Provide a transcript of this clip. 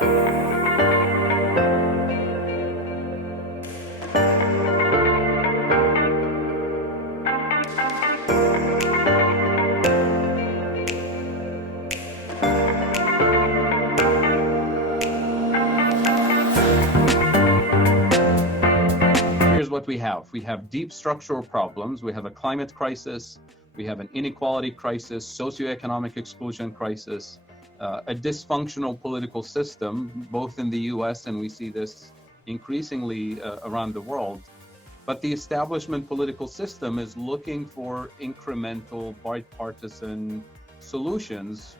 Here's what we have. We have deep structural problems. We have a climate crisis. We have an inequality crisis, socioeconomic exclusion crisis, a dysfunctional political system, both in the US and we see this increasingly around the world. But the establishment political system is looking for incremental bipartisan solutions.